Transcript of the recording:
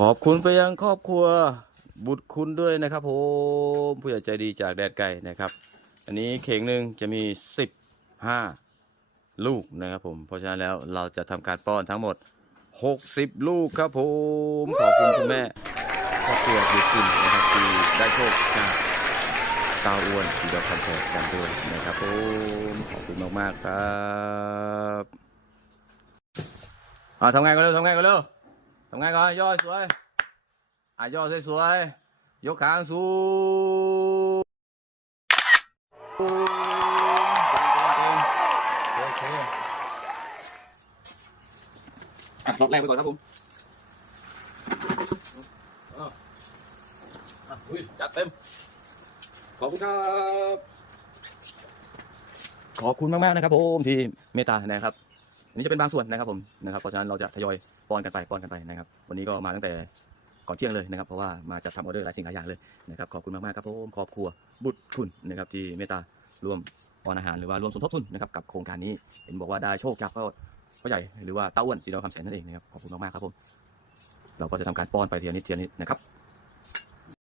ขอบคุณไปยังครอบครัวบุตรคุณด้วยนะครับผมผู้ใหญ่ใจดีจากแดดไก่นะครับ อันนี้เข่งหนึ่งจะมีสิบห้าลูกนะครับผม เพราะฉะนั้นแล้วเราจะทำการป้อนทั้งหมดหกสิบลูกครับผม ขอบคุณคุณแม่ครอบครัวบุตรคุณนะครับที่ได้โชคจากตาอ้วนสีดอกคอนเสิร์ตกันด้วยนะครับผมขอบคุณมากๆครับอ่าทำไงกันเร็วทำไงกันเร็ว ทำไงก่อนย่อสวยอะย่อสวยๆยกขางสูงเก่งๆๆโอเคอะรอบแรกไปก่อนครับผมอะอุ้ยจัดเต็ม ขอบคุณครับ ขอบคุณมาก ๆ นะครับผมที่เมตตานะครับ อันนี้จะเป็นบางส่วนนะครับผมนะครับเพราะฉะนั้นเราจะทยอยป้อนกันไปป้อนกันไปนะครับ วันนี้ก็มาตั้งแต่ก่อนเที่ยงเลยนะครับ เพราะว่ามาจะทำออเดอร์หลายสิ่งหลายอย่างเลยนะครับขอบคุณมากๆครับผมครอบครัวบุตรคุณนะครับที่เมตตาร่วมป้อนอาหารหรือว่าร่วมสมทบทุนนะครับกับโครงการนี้เห็นบอกว่าได้โชคจากพ่อพ่อใหญ่หรือว่าเต้าอ้วนสีดาวคำแสนนั่นเองนะครับขอบคุณมากๆครับผมเราก็จะทำการป้อนไปทีละนิดทีละนิดนะครับ